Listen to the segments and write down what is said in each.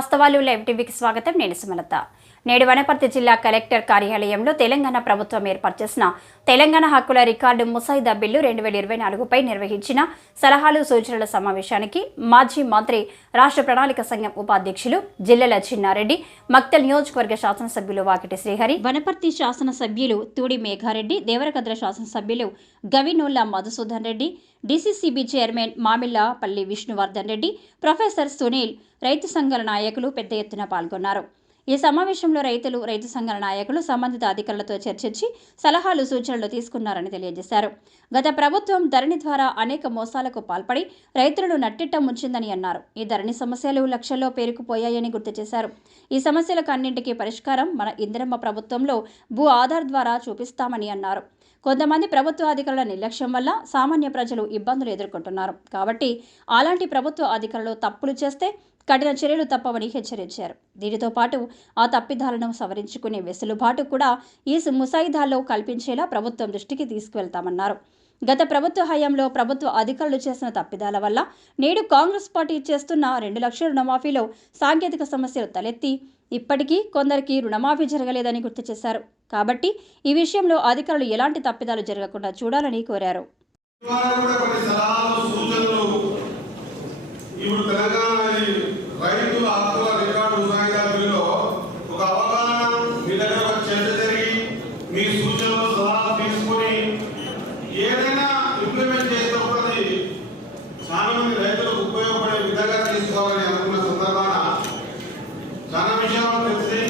వాస్తవాలు లైవ్ టీవీకి స్వాగతం. నేను సుమలత. నేడు వనపర్తి జిల్లా కలెక్టర్ కార్యాలయంలో తెలంగాణ ప్రభుత్వం ఏర్పాటు చేసిన తెలంగాణ హక్కుల రికార్డు ముసాయిదా బిల్లు 2024పై నిర్వహించిన సలహాలు సూచనల సమావేశానికి మాజీ మంత్రి, రాష్ట్ర ప్రణాళిక సంఘం ఉపాధ్యక్షులు జిల్లెల చిన్నారెడ్డి, మక్తల్ నియోజకవర్గ శాసనసభ్యులు వాకిటి శ్రీహరి, వనపర్తి శాసనసభ్యులు తూడి మేఘారెడ్డి, దేవరకద్ర శాసనసభ్యులు Gavinolla Madhusudan Reddy, DCCB chairman Mamillapalli Vishnuvardhan Reddy, professor Sunil, రైతు సంఘాల నాయకులు పెద్ద ఎత్తున పాల్గొన్నారు. ఈ సమావేశంలో రైతు సంఘాల నాయకులు సంబంధిత అధికారులతో చర్చించి సలహాలు సూచనలు తీసుకున్నారని తెలియజేశారు. గత ప్రభుత్వం ధరణి ద్వారా అనేక మోసాలకు పాల్పడి రైతులను నట్టిట్ట ముంచిందని అన్నారు. ఈ ధరణి సమస్యలు లక్షల్లో పేరుకుపోయాయని గుర్తు చేశారు. ఈ సమస్యలకు అన్నింటికీ పరిష్కారం మన ఇందిరమ్మ ప్రభుత్వంలో భూ ఆధార్ ద్వారా చూపిస్తామని అన్నారు. కొంతమంది ప్రభుత్వ అధికారుల నిర్లక్ష్యం వల్ల సామాన్య ప్రజలు ఇబ్బందులు ఎదుర్కొంటున్నారు. కాబట్టి అలాంటి ప్రభుత్వ అధికారులు తప్పులు చేస్తే కఠిన చర్యలు తప్పవని హెచ్చరించారు. దీనితో పాటు ఆ తప్పిదాలను సవరించుకునే వెసులుబాటు కూడా ఈ ముసాయిదాలో కల్పించేలా ప్రభుత్వం దృష్టికి తీసుకువెళ్తామన్నారు. గత ప్రభుత్వ హయాంలో ప్రభుత్వ అధికారులు చేసిన తప్పిదాల వల్ల నేడు కాంగ్రెస్ పార్టీ చేస్తున్న 2 లక్షల రుణమాఫీలో సాంకేతిక సమస్యలు తలెత్తి ఇప్పటికీ కొందరికి రుణమాఫీ జరగలేదని గుర్తు చేశారు. కాబట్టి ఈ విషయంలో అధికారులు ఎలాంటి తప్పిదాలు జరగకుండా చూడాలని కోరారు. రైతుల హక్కుల రికార్డు ముసాయిదా బిల్లులో ఒక అవగాహన మీ దగ్గర ఒక చర్చ జరిగి మీ సూచనలు సలహాలు తీసుకుని ఏదైనా ఇంప్లిమెంట్ చేసినప్పుడు చాలా మంది రైతులకు ఉపయోగపడే విధంగా తీసుకోవాలని అనుకున్న సందర్భాన చాలా విషయాలు తెలిసి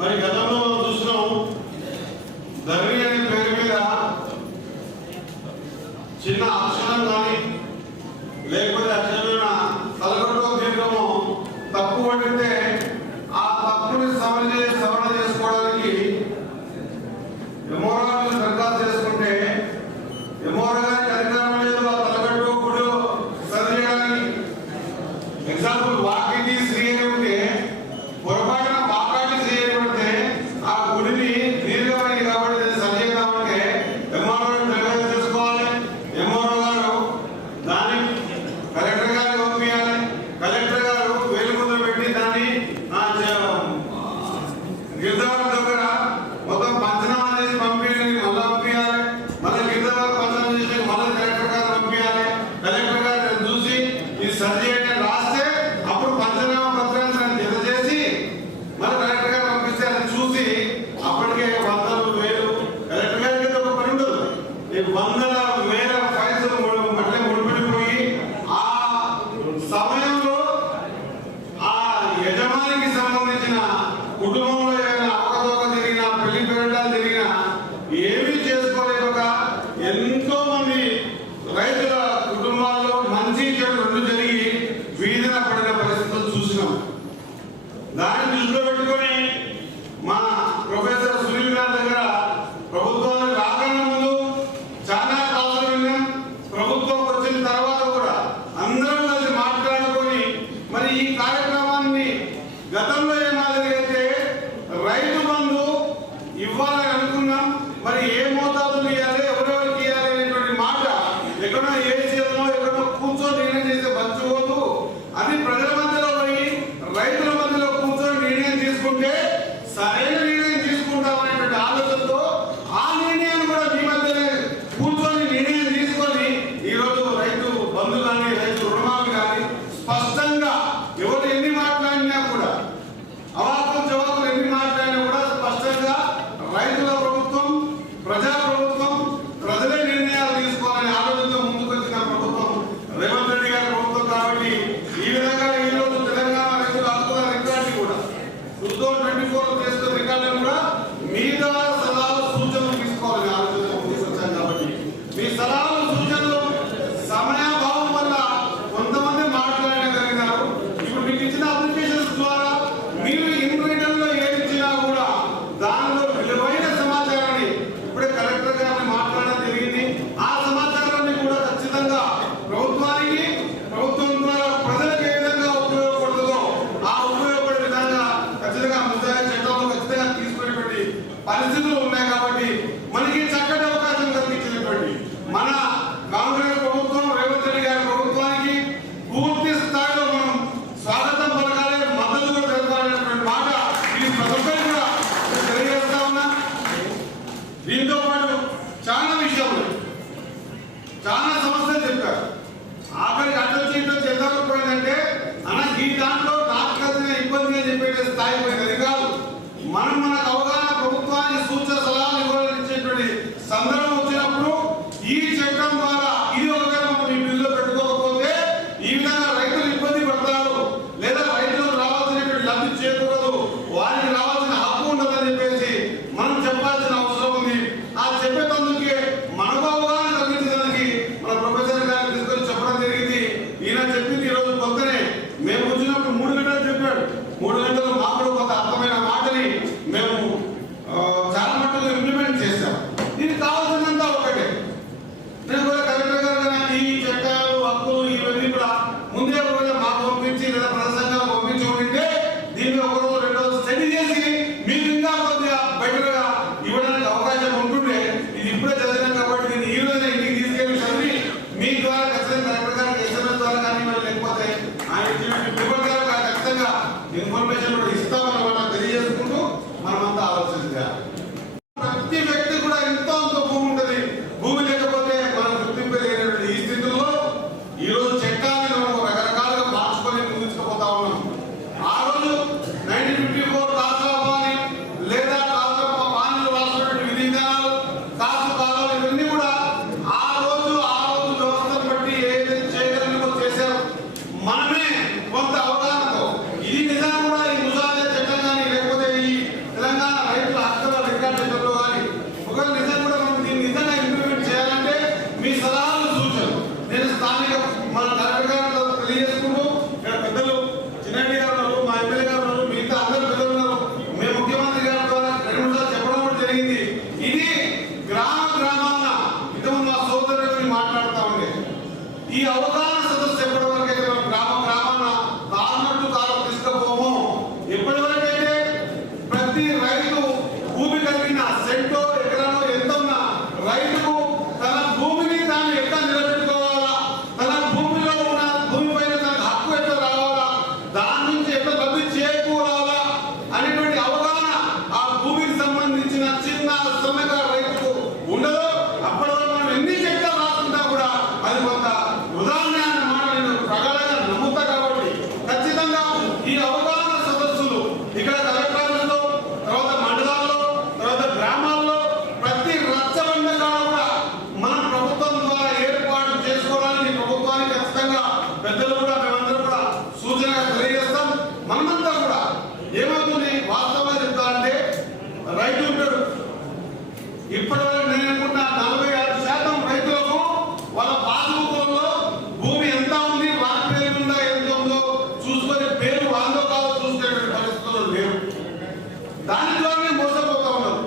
మరి గతంలో చూసినాం. ధరణి అనే పేరు మీద చిన్న అక్షరం కానీ లేకపోతే అక్షరమైన తలగొట్టో దీర్ఘము తప్పు పడితే ఆ తప్పుని సవరణ చేసుకోవడానికి ఎంఓఆర్ గారిని దరఖాస్తు చేసుకుంటే ఎంఓఆర్ గారికి అధికారం లేదు ఆ తలగట్టు గుడి సరి చేయడానికి. ఎగ్జాంపుల్ వాకిటి శ్రీ అని ఉంటే పొరపాటున వాకాటి శ్రీ అని పడితే ఆ గుడిని దీర్ఘమైంది కాబట్టి సరి చేద్దామంటే ఎంఓఆర్ గారిని దరఖాస్తు చేసుకోవాలి. ఎంఓఆర్ గారు దాన్ని కలెక్టర్ గారికి పంపించాలి. కలెక్టర్ గారు వేలుముద్ర పెట్టి దాన్ని గిరిజాల దగ్గర మొత్తం పంచనామా చేసి పంపించాలి. మళ్ళీ పంపించాలి. మళ్ళీ గిరిజాల పంచనామా చేసి మళ్ళీ కలెక్టర్ గారు పంపించాలి. కలెక్టర్ గారు చూసి ఈ సర్జీ అంటే రాస్తే అప్పుడు పంచనామా పత్రాన్ని జత చేసి మళ్ళీ కలెక్టర్ గారు పంపిస్తే అది చూసి అప్పటికే వందలు వేలు కలెక్టర్ గారికి ఒక పని ఉండదు. ఈ వందల వేల ఫైల్స్ మళ్ళీ ముడిపడిపోయి ఆ సమయంలో ఆ యజమానికి సంబంధించిన కుటుంబంలో ఏమైనా అవకతవక జరిగినా, పెళ్లి పేరటాలు జరిగినా ఏమీ చేసుకోలేక ఎంతో మంది రైతుల కుటుంబాల్లో మంచి చెడు రెండు జరిగి వీధిన పడిన పరిస్థితులు చూసినాం. దాన్ని దృష్టిలో పెట్టుకొని మా ప్రొఫెసర్ సునీల్ గారి దగ్గర ప్రభుత్వానికి రాకన్నా ముందు చాలా కాలం విన్నాం. ప్రభుత్వం వచ్చిన తర్వాత కూడా అందరం కలిసి మాట్లాడుకొని మరి ఈ కార్యక్రమాన్ని గతంలో ఏ మాదిరి అయితే రైతు బంధు ఇవ్వాలని అనుకున్నాం. మరి ఏ మోతాదులు ఇవ్వాలి, ఎవరెవరికి ఇవ్వాలి అనేటువంటి మాట ఎక్కడో ఏ చేతిలో ఎక్కడో కూర్చొని నిర్ణయం చేసే పంచుకోదు. అది ప్రజల మధ్యలో పోయి రైతుల మధ్యలో కూర్చొని నిర్ణయం తీసుకుంటే సరైన నిర్ణయం తీసుకుంటామనేటువంటి ఆలోచనతో ఆ నిర్ణయాన్ని కూడా మీ మధ్యనే కూర్చొని నిర్ణయం తీసుకొని ఈరోజు రైతు బంధు కానీ రైతు రుణమాఫీ కానీ స్పష్టంగా ఎవరు ఎన్ని మాట్లాడినా కూడా అవాకులు జవాకులు ఎన్ని మాట్లాడినా కూడా స్పష్టంగా రైతుల ప్రభుత్వం, ప్రజా ప్రభుత్వం, ప్రజలే నిర్ణయాలు తీసుకోవాలనే ఆలోచనతో ముందుకు వచ్చిన ప్రభుత్వం రేవంత్ రెడ్డి గారి ప్రభుత్వం. కాబట్టి ఈ విధంగా ఈరోజు తెలంగాణ రైతుల హక్కుల రికార్డు కూడా 2024 చేస్తున్న రికార్డులను కూడా మీ ద్వారా సలహాలు సూచనలు తీసుకోవాలని ఆలోచనతో ముందుకు వచ్చాను. కాబట్టి మీ సలహాలు సూచనలు సమయాభావం వల్ల కొంతమంది మాట్లాడగలిగినారు. ఇప్పుడు మీకు ఇచ్చిన అప్లికేషన్స్ ద్వారా మీరు ఇన్వైటర్లో ఏది ఇచ్చినా కూడా దానిలో విలువైన సమాచారాన్ని ఇప్పుడే కలెక్టర్ గారిని మాట్లాడడం జరిగింది. ఆ సమాచారాన్ని కూడా ఖచ్చితంగా ప్రభుత్వానికి, ప్రభుత్వం ద్వారా ప్రజలకు ఏ విధంగా ఉపయోగపడుతుందో ఆ ఉపయోగపడే విధంగా ఖచ్చితంగా ముసాయిదా చట్టంలో ఖచ్చితంగా తీసుకునేటువంటి పరిస్థితులు ఉన్నాయి. కాబట్టి మనకి చక్కటి అవకాశం కల్పించినటువంటి మన కాంగ్రెస్ ప్రభుత్వం, రేవంత్ రెడ్డి గారి ప్రభుత్వానికి పూర్తి స్థాయిలో మనం స్వాగతం పలకాలి, మద్దతు మనకు అవగాహన ప్రభుత్వానికి సూచన సలహాలు ఇవ్వాలనిచ్చేటువంటి సందర్భం వచ్చినప్పుడు ఈ చట్టం ద్వారా ఇది ఒకవేళ మనం ఈ బిల్లులో పెట్టుకోకపోతే ఈ విధంగా రైతులు ఇబ్బంది పడతారు, లేదా రైతులకు రావాల్సినటువంటి లబ్ధి చేకూరదు, వారికి రావాల్సిన హక్కు ఉండదని చెప్పేసి మనం చెప్పాల్సిన అవసరం ఉంది. ఆ చెప్పేటందుకే మనకు అవగాహన కలిగించడానికి మన ప్రొఫెసర్ గారిని తీసుకొని చెప్పడం జరిగింది. ఈయన చెప్పింది ఈ రోజు కొత్తనే, మేము వచ్చినప్పుడు 3 గంటలు చెప్పాడు. 3 గంటలు మాకు కూడా కొంత అర్థమైన మాటని మేము చాలా మట్టుకు ఇంప్లిమెంట్ చేశాం. దీనికి కావాల్సిందంతా ఒకటే. నేను కూడా కలెక్టర్ గారు ఈ చట్టాలు హక్కులు ఇవన్నీ కూడా ముందే ఒకవేళ మాకు పంపించి లేదా ప్రదర్శనగా పంపించి ఉంటే దీన్ని ఒకరోజు 2 రోజులు స్టడీ చేసి మీకు ఇంకా కొద్దిగా బెటర్ గా ఇవ్వడానికి అవకాశం ఉంటుండే. ఇది ఇప్పుడే చదివినాం కాబట్టి దీన్ని ఈ రోజున ఇంటికి తీసుకెళ్లి చదివి మీ ద్వారా ఖచ్చితంగా కలెక్టర్ గారికి SMS ద్వారా కానీ లేకపోతే ఆయన పేపర్ ద్వారా ఖచ్చితంగా ఇన్ఫర్మేషన్ కూడా ఇస్తామన్నమాట తెలియజేసుకుంటూ మనమంతా ఆలోచించాలి. ప్రతి వ్యక్తి కూడా ఎంతో అంత భూమి ఉంటుంది. భూమి లేకపోతే మనం గుర్తింపు లేనటువంటి ఈ స్థితిలో ఈ రోజు చట్టాన్ని మనం రకరకాలుగా మార్చుకొని ముందుకుపోతా ఉన్నాం. ఆ రోజు 1954 కాసాబాని లేదా కాసాబానిలో రాసినటువంటి విధి విధానాలు, కాసు కాలాలు ఇవన్నీ కూడా ఆ రోజు వ్యవస్థను బట్టి ఏదైతే చేయగలిగినో చేశారు. మనమే కొంత అవగాహనతో ఇది నిజంగా కూడా ఈ ముసాయిదా చట్టం కానీ లేకపోతే ఈ తెలంగాణ రైతుల హక్కుల రికార్డు చట్టంలో కానీ ఒకవేళ నిజంగా కూడా మనం దీన్ని నిజంగా ఇంప్లిమెంట్ చేయాలంటే మీ సలహాలు సూచనలు నేను స్థానిక మన కలెక్టర్ గారితో తెలియజేసుకుంటూ ఇక్కడ పెద్దలు చిన్నరెడ్డి గారు ఉన్నారు, మా ఎమ్మెల్యే గారు ఉన్నారు, మిగతా అందరు పెద్దలు ఉన్నారు. మేము ముఖ్యమంత్రి గారి ద్వారా 2 సార్లు చెప్పడం కూడా జరిగింది. ఇది గ్రామాన ఇంతకుముందు మా సోదరుని మాట్లాడుతూ ఉండే ఈ అవగాహన సదస్సు ఎప్పటి వరకైతే మనం గ్రామాన కారణట్టు కాలం తీసుకుపోము, ఎప్పటి వరకైతే ప్రతి రైతు భూమి కలిగిన సెంటో ఎకరానో ఎంత ఉన్నా రైతుకు తన భూమిని తాను ఎట్లా నిలబెట్టుకోవాలా, తన భూమిలో ఉన్న భూమిపైన తనకు హక్కు ఎట్లా రావాలా, దాని నుంచి ఎట్లా లబ్ధి చేకూరాలా అనేటువంటి అవగాహన ఆ భూమికి సంబంధించిన చిన్న సన్నకారు రైతుకు ఉండదు. అప్పటి వరకు మనం ఎన్ని చట్టాలు రాసుకుంటా కూడా అది కొంత ఉదాహరణ అన్నమాట నేను ప్రగాఢంగా నమ్ముతా. కాబట్టి ఖచ్చితంగా ఈ అవగాహన సదస్సులు ఇక్కడ కలెక్టర్లలో, తర్వాత మండలాల్లో, తర్వాత గ్రామాల్లో ప్రతి రచ్చబండ కూడా మన ప్రభుత్వం ద్వారా ఏర్పాటు చేసుకోవడానికి ప్రభుత్వానికి ఖచ్చితంగా పెద్దలు కూడా మేమందరూ కూడా సూచనగా తెలియజేస్తాం. మనమంతా కూడా ఏమవుతుంది వాస్తవంగా చెప్తారంటే రైతు ఉంటాడు. ఇప్పటివరకు నేను అనుకుంటున్నా 46% రైతులకు వాళ్ళ పాస్బుక్లలో భూమి ఎంత ఉంది, వారి పేరు ఉందా ఎంత ఉందో చూసుకొని పేరు వాళ్ళలో కాదో చూసుకునేటువంటి పరిస్థితులు లేవు. దాని ద్వారానే మోసపోతా ఉన్నారు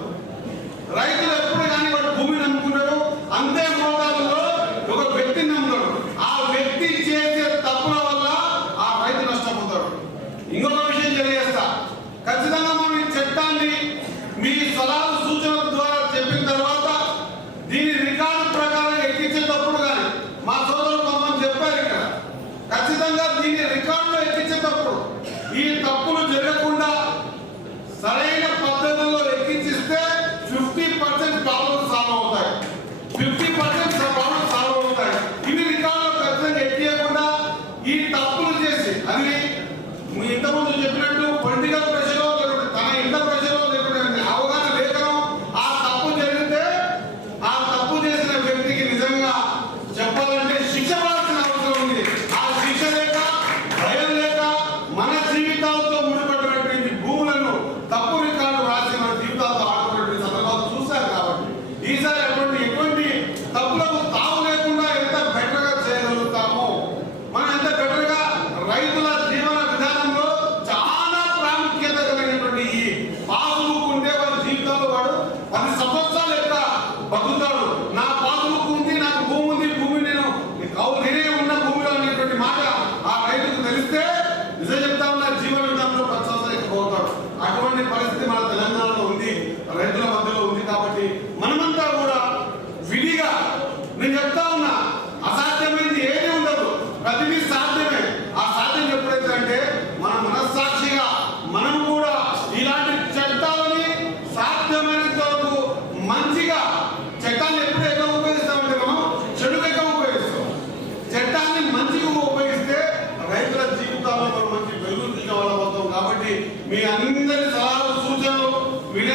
రైతులు. ఎప్పుడు కానీ వాడు భూమిని నమ్ముకుంటాడు, అంతే మోతాదులో ఒక వ్యక్తిని నమ్ముతాడు. ఆ వ్యక్తి చేసే తప్పుల వల్ల ఆ రైతు నష్టపోతాడు. ఇంకొక విషయం తెలియజేస్తా, ఖచ్చితంగా మనం ఈ చట్టాన్ని మీ సలహాలు సూచనల ద్వారా చెప్పిన తర్వాత దీని రికార్డు ప్రకారం ఎక్కించేటప్పుడు కానీ మా సోదరులు కొంతమంది చెప్పారు ఇక్కడ, ఖచ్చితంగా దీన్ని రికార్డులో ఎక్కించేటప్పుడు ఈ తప్పులు జరగకుండా సరైన పద్ధతి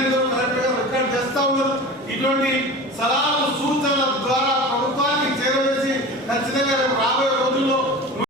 వీలైనంత కరెక్ట్ గా రికార్డ్ చేస్తా ఉన్నారు. ఇటువంటి సలహాలు